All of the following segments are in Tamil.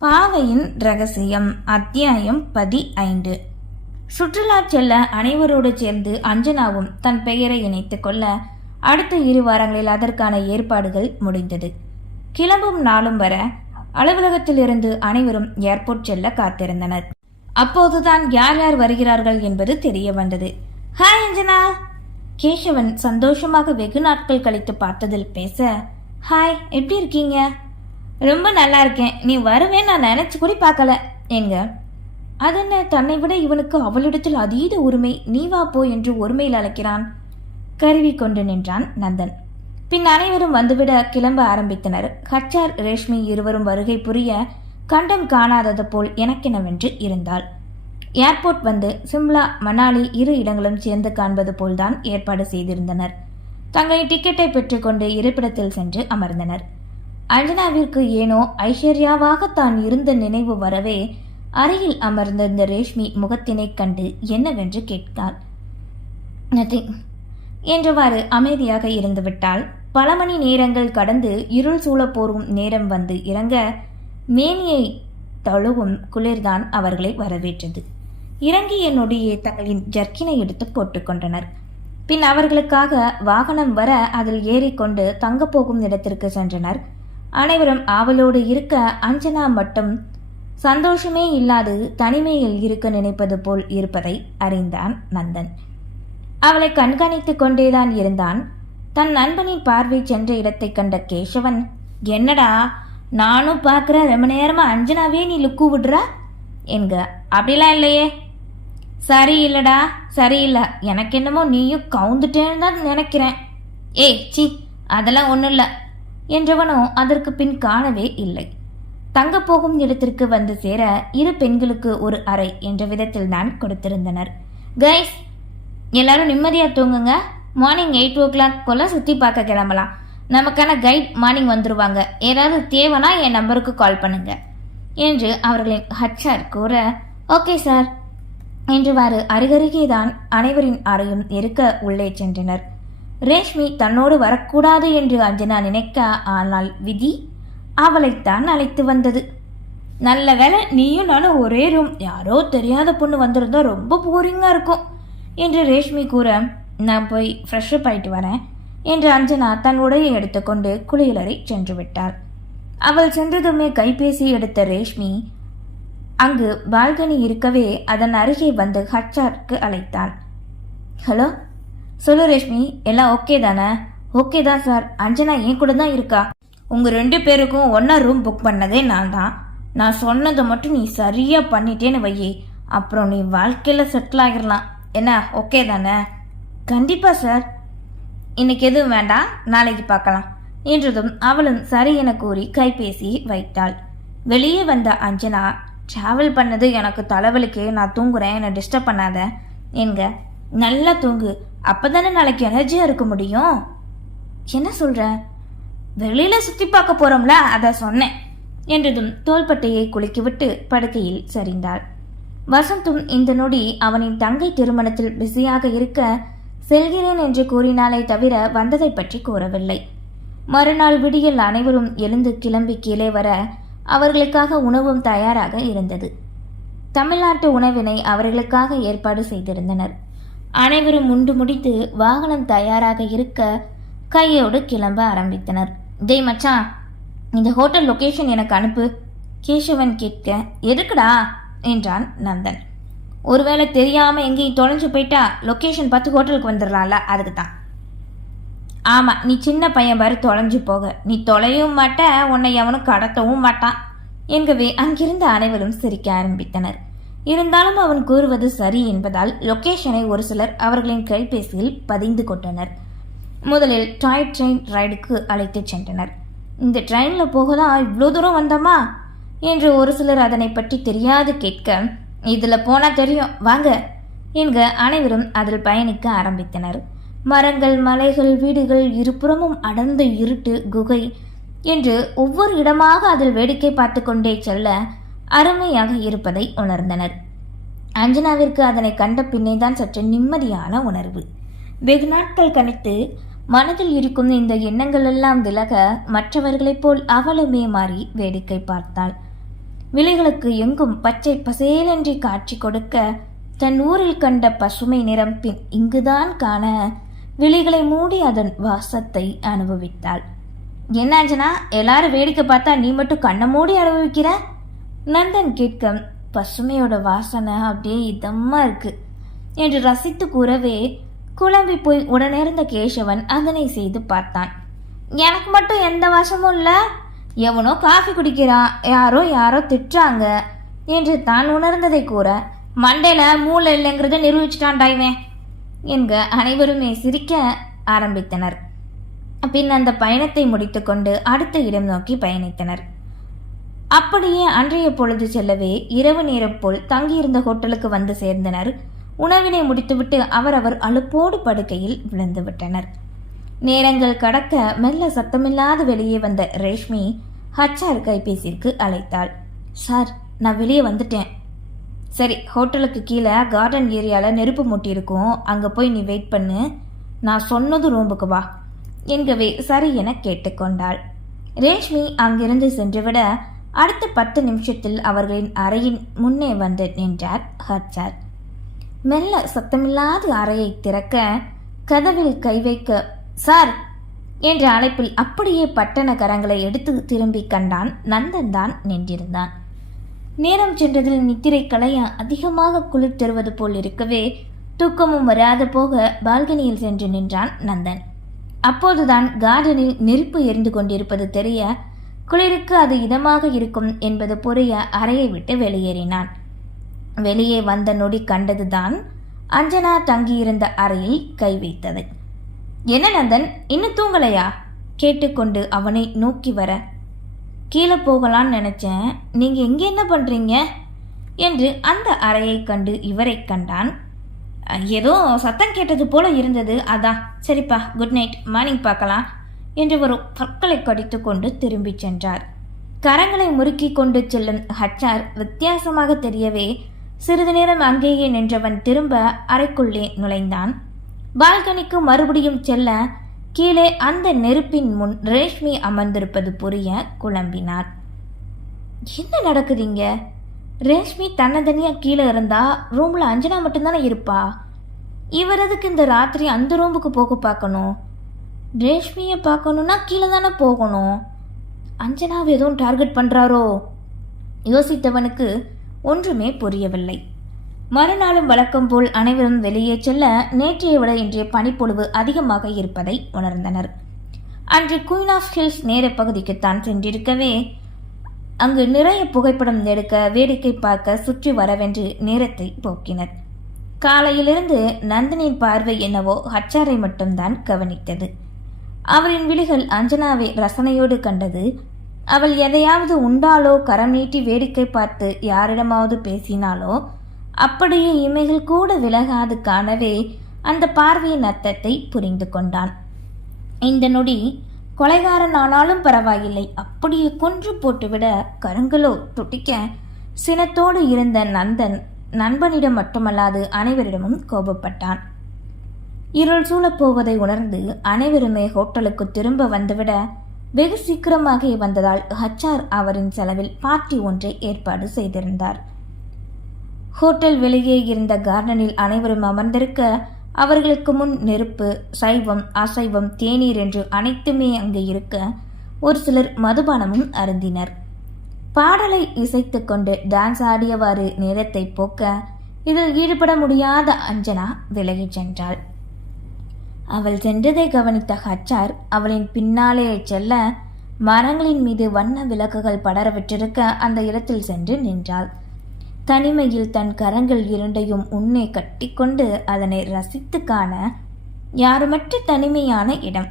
பாவையின் ரகசியம் அத்தியாயம் பதி ஐந்து சுற்றுலா செல்ல அனைவரோடு சேர்ந்து அஞ்சனாவும் தன் பெயரை இணைத்து கொள்ள அடுத்த இரு வாரங்களில் அதற்கான ஏற்பாடுகள் முடிந்தது. கிளம்பும் நாளும் வர அலுவலகத்திலிருந்து அனைவரும் ஏர்போர்ட் செல்ல காத்திருந்தனர். அப்போதுதான் யார் யார் வருகிறார்கள் என்பது தெரிய வந்தது. ஹாய் அஞ்சனா! கேசவன் சந்தோஷமாக வெகு நாட்கள் கழித்து பார்த்ததில் பேச ஹாய் எப்படி இருக்கீங்க? ரொம்ப நல்லா இருக்கேன். நீ வருவேன் நான் நினச்சி கூட பார்க்கல. எங்க? அதென்ன தன்னை விட இவனுக்கு அவளிடத்தில் அதீத உரிமை. நீ வா போ என்று ஒருமையில் அழைக்கிறான். கருவி கொண்டு நின்றான் நந்தன். பின் அனைவரும் வந்துவிட கிளம்ப ஆரம்பித்தனர். ஹச்சார் ரேஷ்மி இருவரும் வருகை புரிய கண்டம் காணாதது போல் எனக்கெனவென்று இருந்தாள். ஏர்போர்ட் வந்து சிம்லா மணாலி இரு இடங்களும் சேர்ந்து காண்பது போல்தான் ஏற்பாடு செய்திருந்தனர். தங்களின் டிக்கெட்டை பெற்றுக்கொண்டு இருப்பிடத்தில் சென்று அமர்ந்தனர். அஞ்சனாவிற்கு ஏனோ ஐஸ்வர்யாவாக தான் இருந்த நினைவு வரவே அருகில் அமர்ந்திருந்த ரேஷ்மி முகத்தினைக் கண்டு என்னவென்று கேட்காள். நதிங் என்றவாறு அமைதியாக இருந்துவிட்டால் பல மணி நேரங்கள் கடந்து இருள் சூழப் போரும் நேரம் வந்து இறங்க மேனியை தழுவும் குளிர்தான் அவர்களை வரவேற்றது. இறங்கிய நொடியே தங்களின் ஜர்க்கினை எடுத்து போட்டுக்கொண்டனர் பின் அவர்களுக்காக வாகனம் வர அதில் ஏறிக்கொண்டு தங்கப் போகும் இடத்திற்கு சென்றனர். அனைவரும் ஆவலோடு இருக்க அஞ்சனா மட்டும் சந்தோஷமே இல்லாது தனிமையில் இருக்க நினைப்பது போல் இருப்பதை அறிந்தான் நந்தன். அவளை கண்காணித்துக் கொண்டேதான் இருந்தான். தன் நண்பனின் பார்வை சென்ற இடத்தை கண்ட கேசவன் என்னடா நானும் பார்க்குறேன் ரொம்ப நேரமா அஞ்சனாவே நீ லுக்கு விடுற? என்க அப்படிலாம் இல்லையே. சரியில்லடா சரியில்லை. எனக்கு என்னமோ நீயும் கவுந்துட்டேன்னு தான் நினைக்கிறேன். ஏய் சி அதெல்லாம் ஒன்றும் இல்லை. என்றவனோ அதற்கு பின் காணவே இல்லை. தங்கப் போகும் இடத்திற்கு வந்து சேர இரு பெண்களுக்கு ஒரு அறை என்ற விதத்தில் தான் கொடுத்திருந்தனர். கைஸ் எல்லாரும் நிம்மதியாக தூங்குங்க. மார்னிங் எயிட் ஓ கிளாக் போல் சுற்றி பார்க்க கிளம்பலாம். நமக்கான கைட் மார்னிங் வந்துடுவாங்க ஏதாவது தேவைன்னா என் நம்பருக்கு கால் பண்ணுங்க. என்று அவர்களின் ஹச்சார் கூற ஓகே சார் என்றுவாறு அருகருகே தான் அனைவரின் அறையும் இருக்க உள்ளே சென்றனர். ரேஷ்மி தன்னோடு வரக்கூடாது என்று அஞ்சனா நினைக்க ஆனால் விதி அவளைத்தான் அழைத்து வந்தது. நல்ல வேளை நீயும் நானும் ஒரே ரூம் யாரோ தெரியாத பொண்ணு வந்திருந்தா ரொம்ப போரிங்காக இருக்கும் என்று ரேஷ்மி கூற நான் போய் ஃப்ரெஷ்அப் ஆயிட்டு வரேன் என்று அஞ்சனா தன் உடையை எடுத்துக்கொண்டு குளியலறை சென்று விட்டாள். அவள் சென்றதுமே கைபேசி எடுத்த ரேஷ்மி அங்கு பால்கனி இருக்கவே அதன் அருகே வந்து ஹச்சார்க்கு அழைத்தாள். ஹலோ சொல்லு ரேஷ்மி எல்லாம் ஓகே தானே? ஓகே தான் சார் அஞ்சனா என் கூட தான் இருக்கா? உங்கள் ரெண்டு பேருக்கும் ஒன்றா ரூம் புக் பண்ணதே நான் தான். நான் சொன்னதை மட்டும் நீ சரியாக பண்ணிட்டேன்னு வையே. அப்புறம் நீ வாழ்க்கையில் செட்டில் ஆகிடலாம். என்ன ஓகே தானே? கண்டிப்பாக சார் இன்னைக்கு எதுவும் வேண்டாம். நாளைக்கு பார்க்கலாம். என்றதும் அவளும் சரி என கூறி கைபேசி வைத்தாள். வெளியே வந்த அஞ்சனா டிராவல் பண்ணது எனக்கு தலைவலிக்கு நான் தூங்குறேன். என்னை டிஸ்டர்ப் பண்ணாத. என்க நல்லா தூங்கு. அப்பதானே நாளைக்கு எனர்ஜியாக இருக்க முடியும்? என்ன சொல்கிற வெளியில் சுற்றி பார்க்க போகிறோம்ல அதை சொன்னேன் என்றதும் தோள்பட்டையை குலுக்கிவிட்டு படுக்கையில் சரிந்தாள். வசந்தும் இந்த நொடி அவனின் தங்கை திருமணத்தில் பிஸியாக இருக்க செல்கிறேன் என்று கூறினாலே தவிர வந்ததை பற்றி கூறவில்லை. மறுநாள் விடியல் அனைவரும் எழுந்து கிளம்பி கீழே வர அவர்களுக்காக உணவும் தயாராக இருந்தது. தமிழ்நாட்டு உணவினை அவர்களுக்காக ஏற்பாடு செய்திருந்தனர். அனைவரும் உண்டு முடித்து வாகனம் தயாராக இருக்க கையோடு கிளம்ப ஆரம்பித்தனர். டேய் மச்சான் இந்த ஹோட்டல் லொக்கேஷன் எனக்கு அனுப்பு. கேசவன் கேட்க எதுக்குடா? என்றான் நந்தன். ஒருவேளை தெரியாமல் எங்கேயும் தொலைஞ்சு போயிட்டா லொக்கேஷன் பார்த்து ஹோட்டலுக்கு வந்துடலாம்ல அதுக்கு தான் ஆமாம் நீ சின்ன பையன் பாரு தொலைஞ்சு போக. நீ தொலையவும் மாட்ட உன்னை எவனும் கடத்தவும் மாட்டான். என்கவே அங்கிருந்த அனைவரும் சிரிக்க ஆரம்பித்தனர். இருந்தாலும் அவன் கூறுவது சரி என்பதால் லொக்கேஷனை ஒரு சிலர் அவர்களின் கைபேசியில் பதிந்து கொண்டனர். முதலில் டாய் ட்ரெயின் ரைடுக்கு அழைத்துச் சென்றனர். இந்த ட்ரெயினில் போகதான் இவ்வளோ தூரம் வந்தோமா? என்று ஒரு சிலர் அதனை பற்றி தெரியாது கேட்க இதில் போனால் தெரியும் வாங்க என்க அனைவரும் அதில் பயணிக்க ஆரம்பித்தனர். மரங்கள் மலைகள் வீடுகள் இருபுறமும் அடர்ந்த இருட்டு குகை என்று ஒவ்வொரு இடமாக அதில் வேடிக்கை பார்த்து கொண்டே செல்ல அருமையாக இருப்பதை உணர்ந்தனர். அஞ்சனாவிற்கு அதனை கண்ட பின்னேதான் சற்று நிம்மதியான உணர்வு. வெகு நாட்கள் கழித்து மனதில் இருக்கும் இந்த எண்ணங்கள் எல்லாம் விலக மற்றவர்களைப் போல் அவளுமே மாறி வேடிக்கை பார்த்தாள். விழிகளுக்கு எங்கும் பச்சை பசேலன்றி காட்சி கொடுக்க தன் ஊரில் கண்ட பசுமை நிறம் பின் இங்குதான் காண விழிகளை மூடி அதன் வாசத்தை அனுபவித்தாள். என்னாச்சுனா எல்லாரும் வேடிக்கை பார்த்தா நீ மட்டும் கண்ணை மூடி அனுபவிக்கிற? நந்தன் கேட்க பசுமையோட வாசனை அப்படியே இதமா இருக்கு என்று ரசித்து கூறவே குழம்பி போய் உடனிருந்த கேசவன் அதனை செய்து பார்த்தான். எனக்கு மட்டும் எந்த வாசமும் இல்லை எவனோ காஃபி குடிக்கிறான் யாரோ யாரோ திட்டுறாங்க என்று தான் உணர்ந்ததை கூற மண்டையில மூளை இல்லைங்கிறத நிரூபிச்சிட்டான்டா இவன் என்க அனைவருமே சிரிக்க ஆரம்பித்தனர். பின் அந்த பயணத்தை முடித்துக்கொண்டு அடுத்த இடம் நோக்கி பயணித்தனர். அப்படியே அன்றைய பொழுது செல்லவே இரவு நேரம் போல் தங்கியிருந்த ஹோட்டலுக்கு வந்து சேர்ந்தனர். உணவினை முடித்துவிட்டு அவரவர் அலுப்போடு படுக்கையில் விழுந்து விட்டனர். நேரங்கள் கடக்க மெல்ல சத்தமில்லாது வெளியே வந்த ரேஷ்மி ஹச்ஆர் கைபேசிக்கு அழைத்தாள். சார் நான் வெளியே வந்துட்டேன். சரி ஹோட்டலுக்கு கீழே கார்டன் ஏரியாவில் நெருப்பு மூட்டி இருக்கும். அங்கே போய் நீ வெயிட் பண்ணு. நான் சொன்னது ரூம்புக்கு வா. என்கவே சரி என கேட்டுக்கொண்டாள். ரேஷ்மி அங்கிருந்து சென்றுவிட அடுத்த பத்து நிமிஷத்தில் அவர்களின் அறையின் முன்னே வந்து நின்றார் ஹர்ச்சார் மெல்ல சத்தமில்லாத அறையை திறக்க கதவில் கை வைக்க சார்! என்ற அழைப்பில் அப்படியே பட்டண கரங்களை எடுத்து திரும்பி கண்டான் நந்தன் தான் நின்றிருந்தான். நேரம் சென்றதில் நித்திரை களைய அதிகமாக குளிர் தருவது போல் இருக்கவே தூக்கமும் வராத போக பால்கனியில் சென்று நின்றான் நந்தன். அப்போதுதான் கார்டனில் நெருப்பு எரிந்து கொண்டிருப்பது தெரிய குளிருக்கு அது இதமாக இருக்கும் என்பது புரிய அறையை விட்டு வெளியேறினான். வெளியே வந்த நொடி கண்டதுதான் அஞ்சனா தங்கியிருந்த அறையில் கை வைத்தது. என்ன நந்தன் இன்னும் தூங்கலையா? கேட்டுக்கொண்டு அவனை நோக்கி வர. கீழே போகலான்னு நினைச்சேன். நீங்க எங்க என்ன பண்றீங்க? என்று அந்த அறையை கண்டு இவரை கண்டான். ஏதோ சத்தம் கேட்டது போல இருந்தது. அதான். சரிப்பா குட் நைட். மார்னிங் பார்க்கலாம். என்று ஒரு பற்களை கடித்து கொண்டு திரும்பிச் சென்றார். கரங்களை முறுக்கி கொண்டு செல்லும் ஹச்சார் வித்தியாசமாக தெரியவே சிறிது நேரம் அங்கேயே நின்றவன் திரும்ப அறைக்குள்ளே நுழைந்தான். பால்கனிக்கு மறுபடியும் செல்ல கீழே அந்த நெருப்பின் முன் ரேஷ்மி அமர்ந்திருப்பது புரிய குழம்பினார். என்ன நடக்குதுங்க ரேஷ்மி தன்னதனியா கீழே இருந்தா ரூம்ல அஞ்சனா மட்டும்தானே இருப்பா? இவர் எதுக்கு இந்த ராத்திரி அந்த ரூமுக்கு போக பார்க்கணும். ரேஷ்மியை பார்க்கணுன்னா கீழே தானே போகணும். அஞ்சனாவை எதுவும் டார்கெட் பண்ணுறாரோ யோசித்தவனுக்கு ஒன்றுமே புரியவில்லை. மறுநாளும் வழக்கம் போல் அனைவரும் வெளியே செல்ல நேற்றைய விட இன்றைய பனிப்பொழிவு அதிகமாக இருப்பதை உணர்ந்தனர். அன்று குயின் ஆஃப் ஹில்ஸ் நேர பகுதிக்குத்தான் சென்றிருக்கவே அங்கு நிறைய புகைப்படம் எடுக்க வேடிக்கை பார்க்க சுற்றி வரவென்று நேரத்தை போக்கினர். காலையிலிருந்து நந்தினியின் பார்வை என்னவோ ஹச்சாரை மட்டும்தான் கவனித்தது. அவரின் விழிகள் அஞ்சனாவை ரசனையோடு கண்டது. அவள் எதையாவது உண்டாலோ கரம் நீட்டி வேடிக்கை பார்த்து யாரிடமாவது பேசினாலோ அப்படியே இமைகள் கூட விலகாது காணவே அந்த பார்வையின் அர்த்தத்தை புரிந்து கொண்டான். இந்த நொடி கொலைகாரன் ஆனாலும் பரவாயில்லை. அப்படியே கொன்று போட்டுவிட கருங்களோ துட்டிக்க சினத்தோடு இருந்த நந்தன் நண்பனிடம் மட்டுமல்லாது அனைவரிடமும் கோபப்பட்டான். இருள் சூழப்போவதை உணர்ந்து அனைவருமே ஹோட்டலுக்கு திரும்ப வந்துவிட வெகு சீக்கிரமாக வந்ததால் ஹச்சார் அவரின் செலவில் பார்ட்டி ஒன்றை ஏற்பாடு செய்திருந்தார். ஹோட்டல் வெளியே இருந்த கார்டனில் அனைவரும் அமர்ந்திருக்க அவர்களுக்கு முன் நெருப்பு சைவம் அசைவம் தேநீர் என்று அனைத்துமே அங்கு இருக்க ஒரு சிலர் மதுபானமும் அருந்தினர். பாடலை இசைத்துக்கொண்டு டான்ஸ் ஆடியவாறு நேரத்தை போக்க இதில் ஈடுபட முடியாத அஞ்சனா விலகிச் சென்றாள். அவள் சென்றதை கவனித்த ஹச்சார் அவளின் பின்னாலே செல்ல மரங்களின் மீது வண்ண விளக்குகள் படரவிட்டிருக்க அந்த இடத்தில் சென்று நின்றாள். தனிமையில் தன் கரங்கள் இரண்டையும் உன்னே கட்டிக்கொண்டு அதனை ரசித்து காண யாருமற்ற தனிமையான இடம்.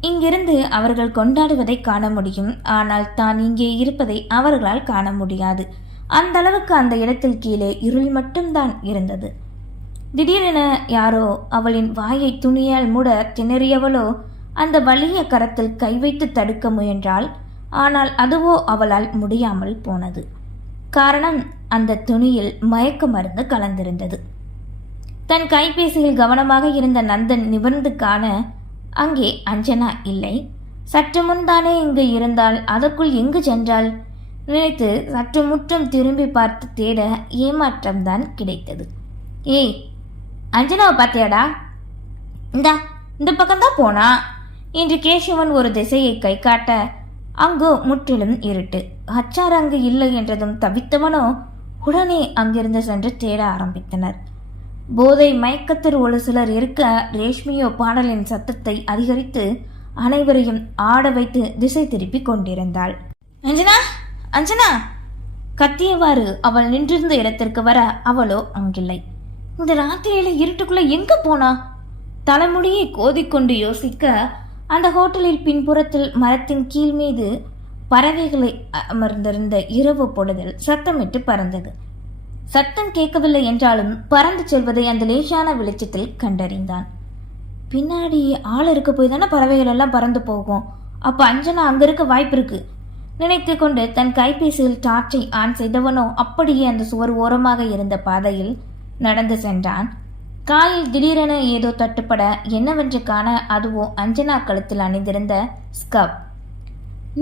இங்கிருந்து அவர்கள் கொண்டாடுவதை காண முடியும். ஆனால் தான் இங்கே இருப்பதை அவர்களால் காண முடியாது. அந்த அளவுக்கு அந்த இடத்தில் கீழே இருள் மட்டும்தான் இருந்தது. திடீரென யாரோ அவளின் வாயை துணியால் மூட திணறியவளோ அந்த வலிய கரத்தில் கை வைத்து தடுக்க முயன்றாள். ஆனால் அதுவோ அவளால் முடியாமல் போனது. காரணம் அந்த துணியில் மயக்க மருந்து கலந்திருந்தது. தன் கைபேசியில் கவனமாக இருந்த நந்தன் நிமிர்ந்து காண அங்கே அஞ்சனா இல்லை. சற்று முன்தானே இங்கு இருந்தால் அதற்குள் எங்கு சென்றாள் நினைத்து சற்று முற்றம் திரும்பி பார்த்து தேட ஏமாற்றம்தான் கிடைத்தது. ஏய் அஞ்சனாவை பார்த்தியாடா? இந்தா இந்த பக்கம்தான் போனா. என்று கேசவன் ஒரு திசையை கை காட்ட அங்கு முற்றிலும் இருட்டு. ஹச்சார் அங்கு இல்லை என்றதும் தவித்தவனோ உடனே அங்கிருந்து சென்று தேட ஆரம்பித்தனர். போதை மயக்கத்தில் ஒரு சிலர் இருக்க ரேஷ்மியோ பாடலின் சத்தத்தை அதிகரித்து அனைவரையும் ஆட வைத்து திசை திருப்பி கொண்டிருந்தாள். அஞ்சனா அஞ்சனா! கத்தியவாறு அவள் நின்றிருந்த இடத்திற்கு வர அவளோ அங்கில்லை. இந்த ராத்திரியில இருட்டுக்குள்ள எங்க போனா? தலைமுடியை கோதிக்கொண்டு யோசிக்க அந்த ஹோட்டலில் பின்புறத்தில் மரத்தின் கீழ் மீது பறவைகளை அமர்ந்திருந்த இரவு பொழுதில் சத்தமிட்டு பறந்தது. சத்தம் கேட்கவில்லை என்றாலும் பறந்து செல்வதை அந்த லேசான வெளிச்சத்தில் கண்டறிந்தான். பின்னாடி ஆள் இருக்க போய் தானே பறவைகள் எல்லாம் பறந்து போகும். அப்ப அஞ்சனா அங்க இருக்க வாய்ப்பு இருக்கு. நினைத்து கொண்டு தன் கைபேசியில் டார்ச்சை ஆன் செய்தவனோ அப்படியே அந்த சுவர் ஓரமாக இருந்த பாதையில் நடந்து சென்றான். காலில் திடீரென ஏதோ தட்டுப்பட என்னவென்று காண அதுவோ அஞ்சனா கழுத்தில் அணிந்திருந்த ஸ்கப்.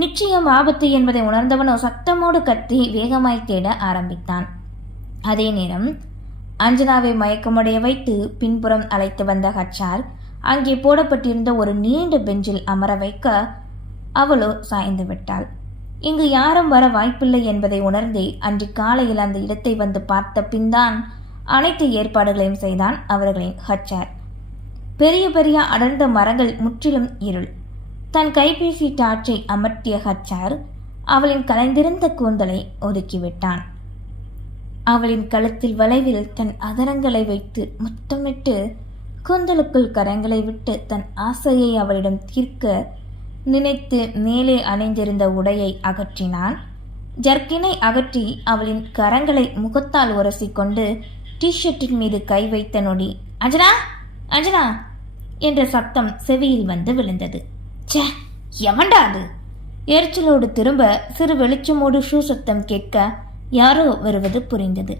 நிச்சயம் ஆபத்து என்பதை உணர்ந்தவனோ சத்தமோடு கத்தி வேகமாய் தேட ஆரம்பித்தான். அதே நேரம் அஞ்சனாவை மயக்கமடைய வைத்து பின்புறம் அழைத்து வந்த ஹச்சார் அங்கே போடப்பட்டிருந்த ஒரு நீண்ட பெஞ்சில் அமர வைக்க அவளோ சாய்ந்து விட்டாள். இங்கு யாரும் வர வாய்ப்பில்லை என்பதை உணர்ந்தே அன்று காலையில் அந்த இடத்தை வந்து பார்த்த பின்தான் அனைத்து ஏற்பாடுகளையும் செய்தான் அவர்களின் ஹச்சார். பெரிய பெரிய அடர்ந்த மரங்கள் முற்றிலும் இருள். தன் கைபேசி டார்ச்சை அமர்த்திய ஹச்சார் அவளின் கலைந்திருந்த கூந்தலை ஒதுக்கிவிட்டான். அவளின் கழுத்தில் வளைவில் தன் அதரங்களை வைத்து முத்தமிட்டு கூந்தலுக்குள் கரங்களை விட்டு தன் ஆசையை அவளிடம் தீர்க்க நினைத்து மேலே அணிந்திருந்த உடையை அகற்றினான். ஜர்க்கினை அகற்றி அவளின் கரங்களை முகத்தால் உரசிக்கொண்டு டிஷர்ட்டின் மீது கை வைத்த நொடி அஞ்சனா அஞ்சனா என்ற சத்தம் செவியில் வந்து விழுந்தது. ச்சே எவன்டா அது? எரிச்சலோடு திரும்ப சிறு வெளிச்சமோடு ஷூ சத்தம் கேட்க யாரோ வருவது புரிந்தது.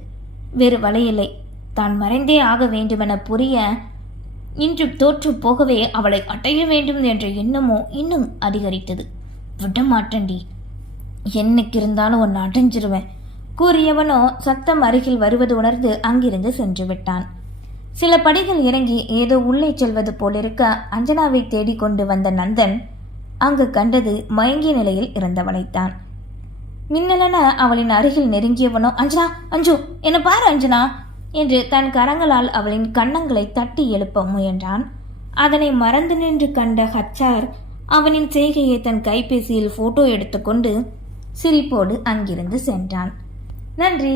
வேறு வலையில்லை தான் மறைந்தே ஆக வேண்டுமென புரிய இன்று தோற்று போகவே அவளை அடைய வேண்டும் என்ற எண்ணமோ இன்னும் அதிகரித்தது. விட மாட்டேன்டி என்னைக்கு இருந்தாலும் ஒன்று அடைஞ்சிருவேன். கூறியவனோ சத்தம் அருகில் வருவது உணர்ந்து அங்கிருந்து சென்று விட்டான். சில படிகள் இறங்கி ஏதோ உள்ளே செல்வது போலிருக்க அஞ்சனாவை தேடிக்கொண்டு வந்த நந்தன் அங்கு கண்டது மயங்கிய நிலையில் இருந்தவனைத்தான். மின்னலென அவளின் அருகில் நெருங்கியவனோ அஞ்சனா அஞ்சு என்ன பாரு அஞ்சனா என்று தன் கரங்களால் அவளின் கன்னங்களை தட்டி எழுப்ப முயன்றான். அதனை மறந்து நின்று கண்ட ஹச்சார் அவனின் செய்கையை தன் கைபேசியில் போட்டோ எடுத்துக்கொண்டு சிரிப்போடு அங்கிருந்து சென்றான். நன்றி.